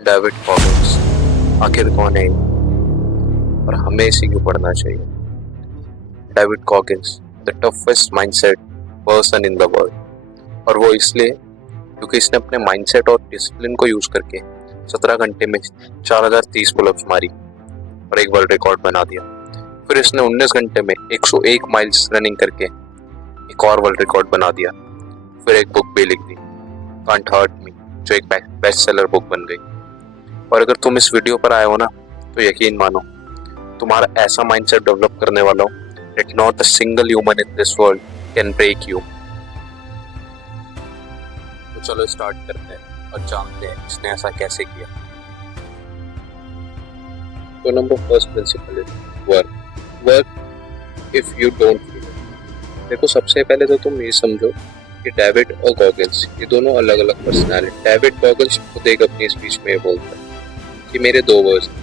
David कॉगिंस आखिर कौन है ये? और हमें इसी क्यों पढ़ना चाहिए? David Goggins the toughest mindset person in the world. और वो इसलिए क्योंकि इसने अपने माइंडसेट और डिसिप्लिन को यूज करके 17 घंटे में 4030 पुलअप्स मारी और एक वर्ल्ड रिकॉर्ड बना दिया। फिर इसने 19 घंटे में 101 माइल्स रनिंग करके एक और वर्ल्ड रिकॉर्ड बना दिया। फिर एक बुक भी लिख दी, कांट हर्ट मी, जो एक बेस्ट सेलर बुक बन गई। और अगर तुम इस वीडियो पर आए हो ना, तो यकीन मानो तुम्हारा ऐसा माइंडसेट डेवलप करने वाला हो that not a single human in this world can break you। तो चलो स्टार्ट करते हैं और जानते हैं इसने ऐसा कैसे किया। तो number first principle is work if you don't feel it. देखो, सबसे पहले तो तुम ये समझो कि डेविड और गॉगिंस ये दोनों अलग अलग पर्सनालिटी। डेविड गॉगिंस खुद एक अपनी स्पीच में बोलता है कि मेरे दो वर्जन,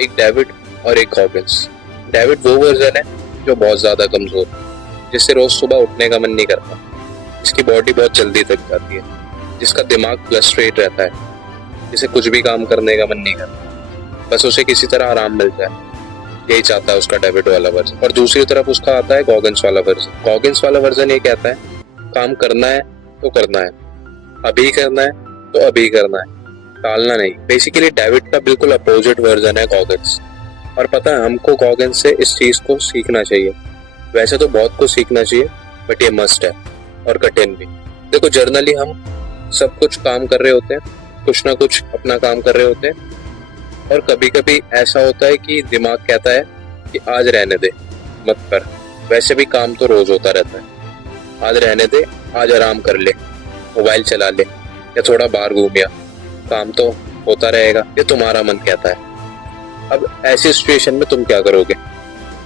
एक डेविड और एक गॉगिंस। डेविड वो वर्जन है जो बहुत ज्यादा कमजोर, जिससे रोज सुबह उठने का मन नहीं करता, जिसकी बॉडी बहुत जल्दी थक जाती है, जिसका दिमाग फ्लस्ट्रेट रहता है, जिसे कुछ भी काम करने का मन नहीं करता, बस उसे किसी तरह आराम मिल जाए, यही चाहता है उसका डेविड वाला वर्जन। और दूसरी तरफ उसका आता है गॉगिंस वाला वर्जन। गॉगिंस वाला वर्जन ये कहता है काम करना है तो करना है, अभी करना है तो अभी करना है, टालना नहीं। बेसिकली डेविड का बिल्कुल अपोजिट वर्जन है गॉगिंस। और पता है, हमको गॉगिंस से इस चीज को सीखना चाहिए। वैसे तो बहुत कुछ सीखना चाहिए, बट ये मस्ट है और कठिन भी। देखो, जर्नली हम सब कुछ काम कर रहे होते हैं, कुछ ना कुछ अपना काम कर रहे होते हैं, और कभी कभी ऐसा होता है कि दिमाग कहता है कि आज रहने दे, मत कर। वैसे भी काम तो रोज होता रहता है, आज रहने दे, आज आराम कर ले, मोबाइल चला ले या थोड़ा बाहर घूम या, काम तो होता रहेगा, ये तुम्हारा मन कहता है। अब ऐसी सिचुएशन में तुम क्या करोगे?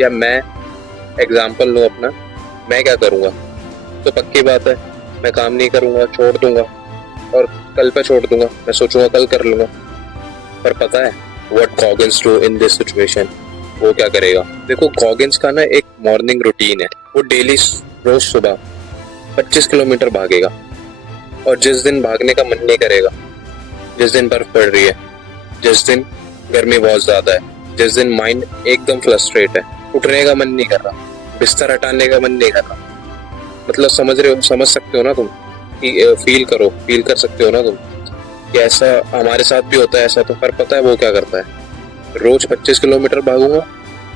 या मैं एग्जाम्पल लूँ अपना, मैं क्या करूँगा? तो पक्की बात है, मैं काम नहीं करूँगा, छोड़ दूंगा और कल पे छोड़ दूंगा। मैं सोचूंगा कल कर लूंगा। पर पता है what Goggins do in this situation? वो क्या करेगा? देखो, गॉगिंस का ना एक मॉर्निंग रूटीन है। वो डेली रोज सुबह 25 किलोमीटर भागेगा। और जिस दिन भागने का मन नहीं करेगा, जिस दिन बर्फ पड़ रही है, जिस दिन गर्मी बहुत ज्यादा है, जिस दिन माइंड एकदम फ्लस्ट्रेट है, उठने का मन नहीं कर रहा, बिस्तर हटाने का मन नहीं कर रहा, मतलब समझ सकते हो ना तुम कि फील कर सकते हो ना तुम कि ऐसा हमारे साथ भी होता है ऐसा। तो पर पता है वो क्या करता है? रोज 25 किलोमीटर भागूंगा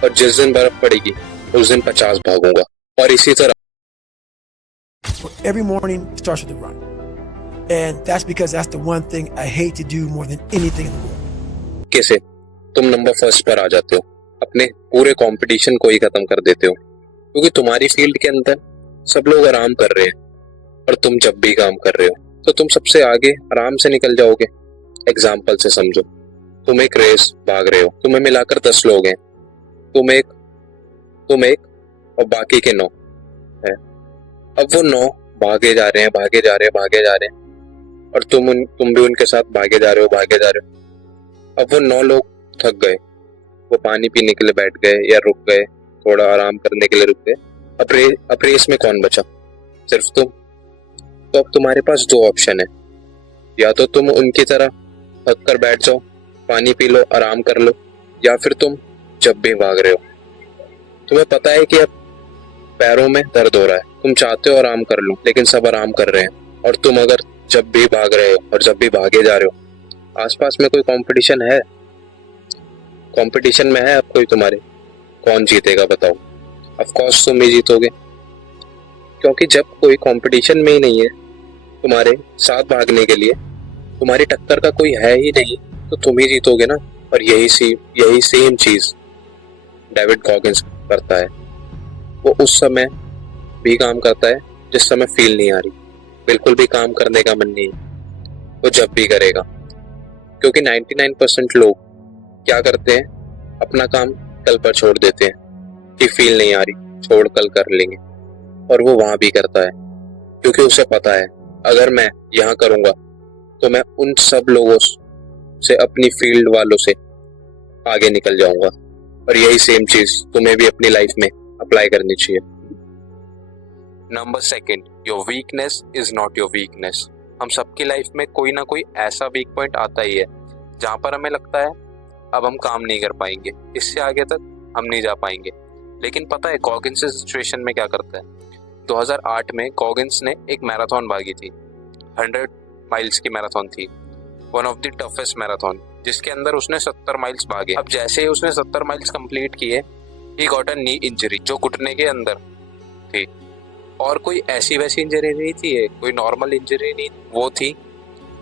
और जिस दिन बर्फ पड़ेगी उस दिन 50 भागूंगा। और इसी तरह Every morning starts with a run. And that's because that's the one thing I hate to do more than anything in the world. कैसे तुम नंबर फर्स्ट पर आ जाते हो, अपने पूरे कंपटीशन को ही खत्म कर देते हो, क्योंकि तुम्हारी फील्ड के अंदर सब लोग आराम कर रहे हैं और तुम जब भी काम कर रहे हो तो तुम सबसे आगे आराम से निकल जाओगे। एग्जाम्पल से समझो, तुम एक रेस भाग रहे हो, तुम्हें मिलाकर 10 लोग हैं, तुम एक और बाकी के 9 है। अब वो 9 भागे जा रहे हैं और तुम भी उनके साथ भागे जा रहे हो। अब वो 9 लोग थक गए, वो पानी पीने के लिए बैठ गए या रुक गए, थोड़ा आराम करने के लिए रुक गए। अब रेस में कौन बचा? सिर्फ तुम। तो अब तुम्हारे पास 2 ऑप्शन है, या तो तुम उनकी तरह थक कर बैठ जाओ, पानी पी लो, आराम कर लो, या फिर तुम जब भी भाग रहे हो, तुम्हें पता है कि अब पैरों में दर्द हो रहा है, तुम चाहते हो आराम कर लो, लेकिन सब आराम कर रहे हैं, और तुम अगर जब भी भाग रहे हो और जब भी भागे जा रहे हो, आसपास में कोई कंपटीशन में है अब कोई तुम्हारे, कौन जीतेगा बताओ? ऑफ कोर्स तुम ही जीतोगे, क्योंकि जब कोई कंपटीशन में ही नहीं है तुम्हारे साथ भागने के लिए, तुम्हारी टक्कर का कोई है ही नहीं, तो तुम ही जीतोगे ना। और यही सेम चीज डेविड गॉगिंस करता है। वो उस समय भी काम करता है जिस समय फील नहीं आ रही, बिल्कुल भी काम करने का मन नहीं है, वो जब भी करेगा। क्योंकि 99% लोग क्या करते हैं, अपना काम कल पर छोड़ देते हैं कि फील नहीं आ रही, छोड़ कल कर लेंगे। और वो वहां भी करता है क्योंकि उसे पता है अगर मैं यहाँ करूंगा तो मैं उन सब लोगों से, अपनी फील्ड वालों से आगे निकल जाऊंगा। और यही सेम चीज तुम्हें भी अपनी लाइफ में अप्लाई करनी चाहिए। Number second, your weakness is not your weakness. हम सबकी लाइफ में कोई ना कोई ऐसा वीक पॉइंट आता ही है जहाँ पर हमें लगता है अब हम काम नहीं कर पाएंगे, इससे आगे तक हम नहीं जा पाएंगे। लेकिन पता है गॉगिन्स इस सिचुएशन में क्या करता है? 2008 में गॉगिन्स ने एक मैराथन भागी थी, 100 माइल्स की मैराथन थी, one of the toughest marathon, जिसके अंदर उसने 70 माइल्स भागे। अब जैसे ही उसने 70 माइल्स कंप्लीट किए, he got a knee injury, जो घुटने के अंदर थी। और कोई ऐसी वैसी इंजरी नहीं थी, कोई नॉर्मल इंजरी नहीं, वो थी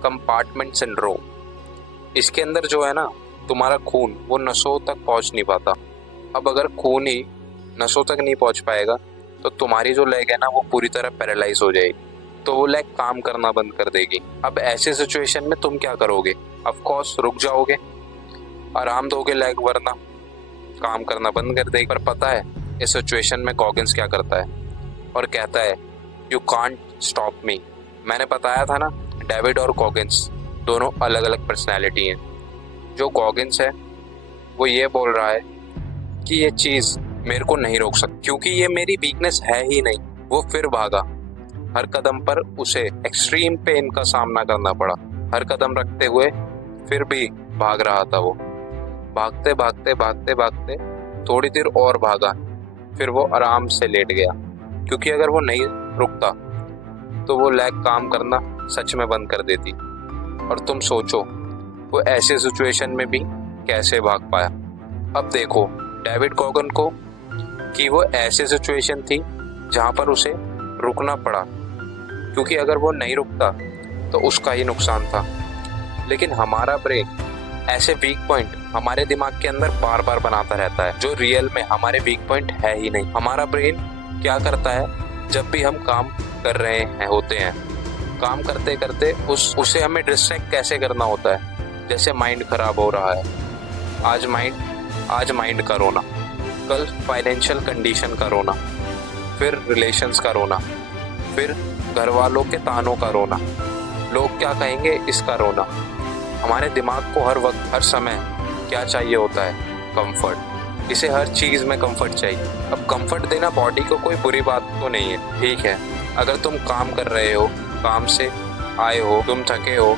कंपार्टमेंट सिंड्रोम। इसके अंदर जो है ना, तुम्हारा खून वो नसों तक पहुंच नहीं पाता। अब अगर खून ही नसों तक नहीं पहुंच पाएगा तो तुम्हारी जो लेग है ना, वो पूरी तरह पैरालाइज हो जाएगी, तो वो लेग काम करना बंद कर देगी। अब ऐसे सिचुएशन में तुम क्या करोगे? ऑफ कोर्स रुक जाओगे, आराम दोगे लेग, वरना काम करना बंद कर देगी। पर पता है इस सिचुएशन में गॉगिन्स क्या करता है? और कहता है यू कांट स्टॉप मी। मैंने बताया था ना, डेविड और गॉगिन्स दोनों अलग अलग पर्सनैलिटी हैं। जो गॉगिन्स है वो ये बोल रहा है कि ये चीज़ मेरे को नहीं रोक सकती, क्योंकि ये मेरी वीकनेस है ही नहीं। वो फिर भागा, हर कदम पर उसे एक्सट्रीम पेन का सामना करना पड़ा, हर कदम रखते हुए फिर भी भाग रहा था। वो भागते भागते भागते भागते थोड़ी देर और भागा, फिर वो आराम से लेट गया, क्योंकि अगर वो नहीं रुकता तो वो लेग काम करना सच में बंद कर देती। और तुम सोचो वो ऐसे सिचुएशन में भी कैसे भाग पाया। अब देखो डेविड गॉगिन को कि वो ऐसे सिचुएशन थी जहाँ पर उसे रुकना पड़ा, क्योंकि अगर वो नहीं रुकता तो उसका ही नुकसान था। लेकिन हमारा ब्रेन ऐसे वीक पॉइंट हमारे दिमाग के अंदर बार बार बनाता रहता है, जो रियल में हमारे वीक पॉइंट है ही नहीं। हमारा ब्रेन क्या करता है, जब भी हम काम कर रहे हैं होते हैं, काम करते करते उसे हमें डिस्ट्रैक्ट कैसे करना होता है। जैसे माइंड खराब हो रहा है, आज माइंड का रोना, कल फाइनेंशियल कंडीशन का रोना, फिर रिलेशंस का रोना, फिर घर वालों के तानों का रोना, लोग क्या कहेंगे इसका रोना। हमारे दिमाग को हर वक्त हर समय क्या चाहिए होता है? कंफर्ट। इसे हर चीज़ में कंफर्ट चाहिए। अब कंफर्ट देना बॉडी को कोई बुरी बात तो नहीं है, ठीक है। अगर तुम काम कर रहे हो, काम से आए हो, तुम थके हो,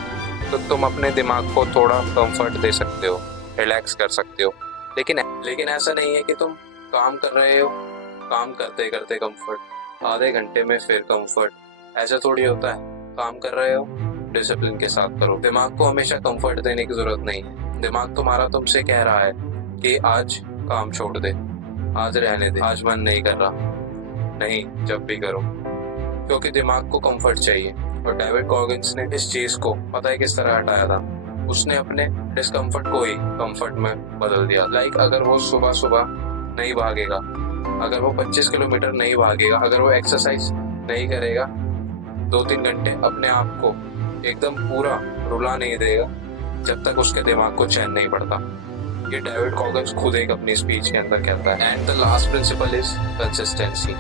तो तुम अपने दिमाग को थोड़ा कंफर्ट दे सकते हो, रिलैक्स कर सकते हो। लेकिन ऐसा नहीं है कि तुम काम कर रहे हो, काम करते करते कंफर्ट, आधे घंटे में फिर कंफर्ट। ऐसा थोड़ी होता है। काम कर रहे हो, डिसिप्लिन के साथ करो। दिमाग को हमेशा कंफर्ट देने की जरूरत नहीं है। दिमाग तुम्हारा तुमसे कह रहा है कि आज काम छोड़ दे, आज रहने दे, आज मन नहीं कर रहा। नहीं, जब भी करो, क्योंकि दिमाग को कंफर्ट चाहिए। और डेविड गॉगिन्स ने इस चीज को पता है किस तरह हटाया था? उसने अपने डिस्कम्फर्ट को ही कंफर्ट में बदल दिया। लाइक अगर वो सुबह सुबह नहीं भागेगा, अगर वो 25 किलोमीटर नहीं भागेगा, अगर वो एक्सरसाइज नहीं करेगा, 2-3 घंटे अपने आप को एकदम पूरा रुला नहीं देगा जब तक उसके दिमाग को चैन नहीं पड़ता। ये डेविड गॉगिन्स खुद एक अपनी स्पीच के अंदर कहता है। And the last principle is consistency.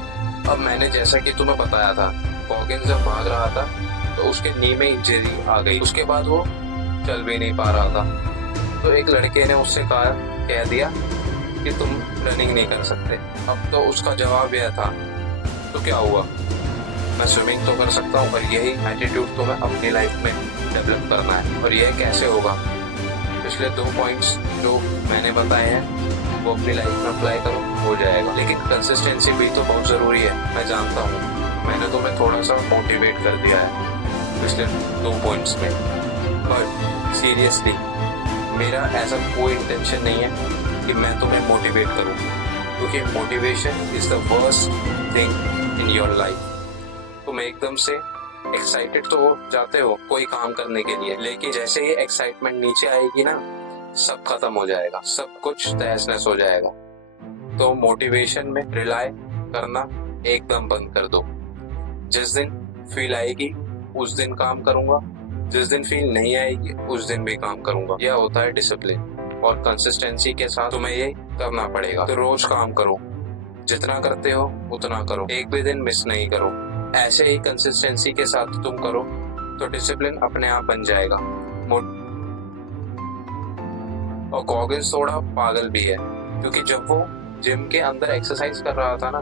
अब मैंने जैसा कि तुम्हें बताया था, गॉगिन्स जब भाग रहा था तो उसके नी में इंजरी आ गई, उसके बाद वो चल भी नहीं पा रहा था। तो एक लड़के ने उससे कह दिया कि तुम रनिंग नहीं कर सकते। अब तो उसका जवाब यह था, तो क्या हुआ, मैं स्विमिंग तो कर सकता हूँ, और यही एटीट्यूड तो मैं अपनी लाइफ में डेवलप करना है। और यह कैसे होगा? पिछले 2 पॉइंट्स जो मैंने बताए हैं वो अपनी लाइफ में अप्लाई करो, हो जाएगा। लेकिन कंसिस्टेंसी भी तो बहुत ज़रूरी है। मैं जानता हूँ मैंने तुम्हें थोड़ा सा मोटिवेट कर दिया है पिछले 2 पॉइंट्स में, बट सीरियसली मेरा ऐसा कोई इंटेंशन नहीं है कि मैं तुम्हें मोटिवेट करूँ, क्योंकि motivation is the worst thing in your life. तुम एकदम से एक्साइटेड तो हो जाते हो कोई काम करने के लिए, लेकिन जैसे ही एक्साइटमेंट नीचे आएगी ना, सब खत्म हो जाएगा, सब कुछ तहस नहस हो जाएगा। तो मोटिवेशन में रिलाय करना एकदम बंद कर दो। जिस दिन फील आएगी उस दिन काम करूंगा, जिस दिन फील नहीं आएगी उस दिन भी काम करूंगा। यह होता है डिसिप्लिन, और कंसिस्टेंसी के साथ तुम्हें ये करना पड़ेगा। तो रोज काम करो, जितना करते हो उतना करो, एक भी दिन मिस नहीं करो। ऐसे ही कंसिस्टेंसी के साथ तुम करो तो डिसिप्लिन अपने आप बन जाएगा। और गॉगिन्स थोड़ा पागल भी है, क्योंकि जब वो जिम के अंदर एक्सरसाइज कर रहा था ना,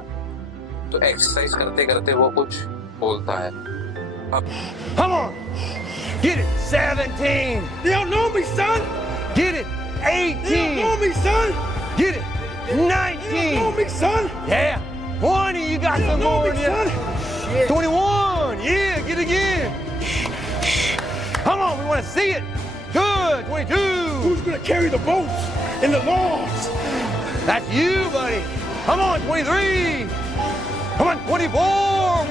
तो एक्सरसाइज करते करते वो कुछ बोलता है। Come on, get it, 17. You don't know me, son. 18. me, son. Get it. 19. me, son. Yeah. 20. You got some more in you. 21. Yeah. Get it again. Come on. We want to see it. Good. 22. Who's gonna carry the boats and the logs? That's you, buddy. Come on. 23. Come on. 24.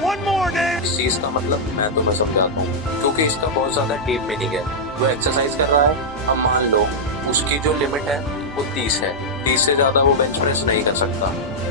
One more, Dan. इस चीज का मतलब मैं तुम्हें समझाता हूँ, क्योंकि इसका बहुत ज्यादा डीप मीनिंग है। वो एक्सरसाइज कर रहा है, अब मान लो उसकी जो लिमिट है वो 30 है, 30 से ज्यादा वो बेंच प्रेस नहीं कर सकता।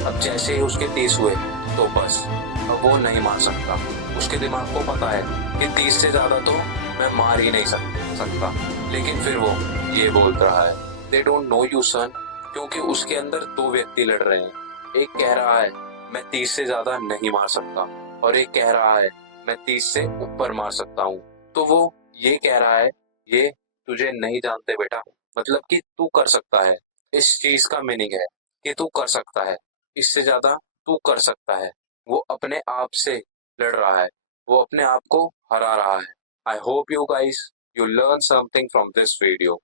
अब जैसे ही उसके 30 हुए तो बस अब वो नहीं मार सकता। उसके दिमाग को पता है कि 30 से ज्यादा तो मैं मार ही नहीं सकता, लेकिन फिर वो ये बोल रहा है दे डोंट नो यू सन, क्योंकि उसके अंदर दो व्यक्ति लड़ रहे हैं। एक कह रहा है मैं 30 से ज्यादा नहीं मार सकता, और एक कह रहा है मैं 30 से ऊपर मार सकता हूँ। तो वो ये कह रहा है ये तुझे नहीं जानते बेटा, मतलब कि तू कर सकता है। इस चीज का मीनिंग है कि तू कर सकता है, इससे ज्यादा तू कर सकता है। वो अपने आप से लड़ रहा है, वो अपने आप को हरा रहा है। I hope you guys you learn something from this video.